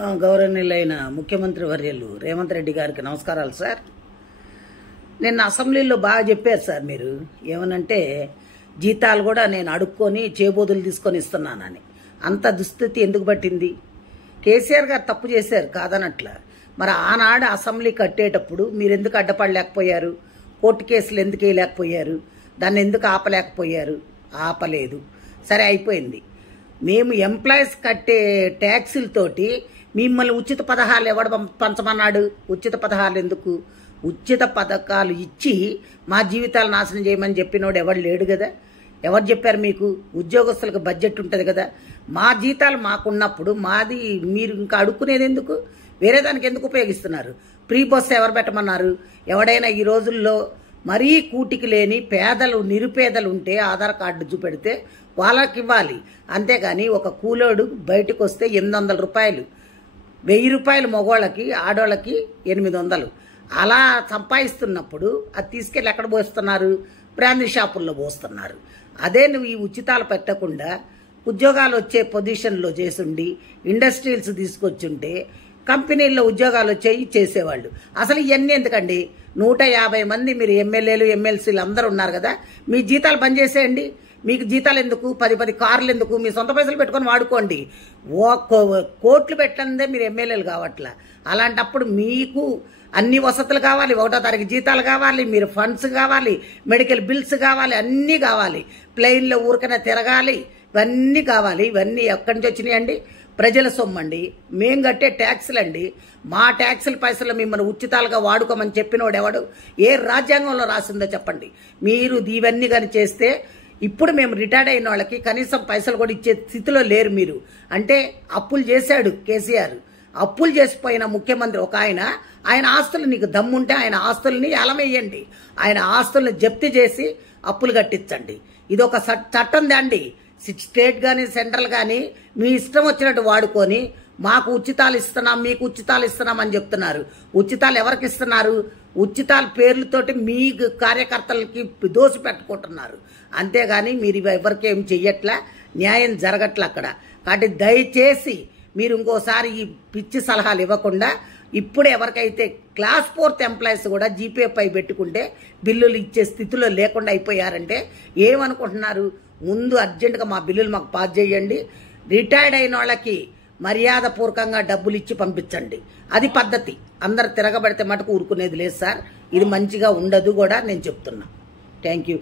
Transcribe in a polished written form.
గౌరవనీయులైన ముఖ్యమంత్రి వర్యులు రేవంత్ రెడ్డి గారికి నమస్కారాలు సార్. నిన్న అసెంబ్లీలో బాగా చెప్పారు సార్. మీరు ఏమనంటే జీతాలు కూడా నేను అడుక్కొని చేబోదులు తీసుకొని ఇస్తున్నానని. అంత దుస్థితి ఎందుకు పట్టింది? కేసీఆర్ గారు తప్పు చేశారు కాదనట్ల. మరి ఆనాడు అసెంబ్లీ కట్టేటప్పుడు మీరు ఎందుకు అడ్డపడలేకపోయారు? కోర్టు కేసులు ఎందుకు వేయలేకపోయారు? దాన్ని ఎందుకు ఆపలేకపోయారు? ఆపలేదు. సరే, అయిపోయింది. మేము ఎంప్లాయీస్ కట్టే ట్యాక్సులతోటి మిమ్మల్ని ఉచిత పథకాలు ఎవడు పంచమన్నాడు? ఉచిత పథకాలు ఎందుకు? ఉచిత పథకాలు ఇచ్చి మా జీవితాలు నాశనం చేయమని చెప్పినోడు ఎవడు లేడు కదా. ఎవరు చెప్పారు మీకు? ఉద్యోగస్తులకు బడ్జెట్ ఉంటుంది కదా. మా జీతాలు మాకున్నప్పుడు మాది మీరు ఇంకా అడుక్కునేది ఎందుకు? వేరే దానికి ఎందుకు ఉపయోగిస్తున్నారు? ఫ్రీ బస్సు ఎవరు పెట్టమన్నారు? ఎవడైనా ఈ రోజుల్లో మరీ కూటికి లేని పేదలు నిరుపేదలు ఉంటే ఆధార్ కార్డు చూపెడితే వాళ్ళకి ఇవ్వాలి. అంతేగాని ఒక కూలోడు బయటకు వస్తే 800 రూపాయలు, 1000 రూపాయలు మగవాళ్ళకి, ఆడవాళ్ళకి 800. అలా సంపాదిస్తున్నప్పుడు అది తీసుకెళ్ళి ఎక్కడ పోస్తున్నారు? బ్రాందీ షాపుల్లో పోస్తున్నారు. అదే నువ్వు ఈ ఉచితాలు పెట్టకుండా ఉద్యోగాలు వచ్చే పొజిషన్లో చేసుండి ఇండస్ట్రీస్ తీసుకొచ్చుంటే కంపెనీల్లో ఉద్యోగాలు వచ్చేవి చేసేవాళ్ళు. అసలు ఇవన్నీ ఎందుకండి? 150 మంది మీరు ఎమ్మెల్యేలు ఎమ్మెల్సీలు అందరూ ఉన్నారు కదా, మీ జీతాలు బంద్ చేసేయండి. మీకు జీతాలు ఎందుకు? 10 కార్లు ఎందుకు? మీ సొంత పైసలు పెట్టుకొని వాడుకోండి. కోట్లు పెట్టందే మీరు ఎమ్మెల్యేలు కావట్లా. అలాంటప్పుడు మీకు అన్ని వసతులు కావాలి, 1వ తారీఖు జీతాలు కావాలి, మీరు ఫండ్స్ కావాలి, మెడికల్ బిల్స్ కావాలి, అన్నీ కావాలి. ప్లెయిన్లో ఊరికనే తిరగాలి, ఇవన్నీ కావాలి. ఇవన్నీ ఎక్కడి నుంచి వచ్చినాయండి? ప్రజల సొమ్మండి, మేం కట్టే ట్యాక్సులండి. మా ట్యాక్సుల పైసలు మిమ్మల్ని ఉచితాలుగా వాడుకోమని చెప్పినోడు ఎవడు? ఏ రాజ్యాంగంలో రాసిందో చెప్పండి. మీరు ఇవన్నీ కానీ చేస్తే ఇప్పుడు మేము రిటైర్డ్ అయిన వాళ్ళకి కనీసం పైసలు కూడా ఇచ్చే స్థితిలో లేరు మీరు. అంటే అప్పులు చేశాడు కేసీఆర్. అప్పులు చేసిపోయిన ముఖ్యమంత్రి ఒక ఆయన ఆస్తులు, నీకు దమ్ముంటే ఆయన ఆస్తుల్ని ఏలమేయండి. ఆయన ఆస్తుల్ని జప్తు చేసి అప్పులు కట్టించండి. ఇది ఒక చట్టం దాండి. స్టేట్ కానీ సెంట్రల్ కానీ మీ ఇష్టం వచ్చినట్టు వాడుకొని మాకు ఉచితాలు ఇస్తున్నాం, మీకు ఉచితాలు ఇస్తున్నాం అని చెప్తున్నారు. ఉచితాలు ఎవరికి ఇస్తున్నారు? ఉచితాల పేర్లతోటి మీ కార్యకర్తలకి దోసి పెట్టుకుంటున్నారు. అంతేగాని మీరు ఎవరికి ఏం చెయ్యట్లా, న్యాయం జరగట్లే అక్కడ. కాబట్టి దయచేసి మీరు ఇంకోసారి ఈ పిచ్చి సలహాలు ఇవ్వకుండా ఇప్పుడు ఎవరికైతే క్లాస్ 4th ఎంప్లాయీస్ కూడా జీపే పై పెట్టుకుంటే బిల్లులు ఇచ్చే స్థితిలో లేకుండా అయిపోయారంటే ఏమనుకుంటున్నారు? ముందు అర్జెంటుగా మా బిల్లులు మాకు పాస్ చేయండి. రిటైర్డ్ అయిన వాళ్ళకి మర్యాదపూర్వకంగా డబ్బులు ఇచ్చి పంపించండి. అది పద్ధతి. అందరు తిరగబడితే మటుకు ఊరుకునేది లేదు సార్. ఇది మంచిగా ఉండదు కూడా నేను చెప్తున్నా. Thank you.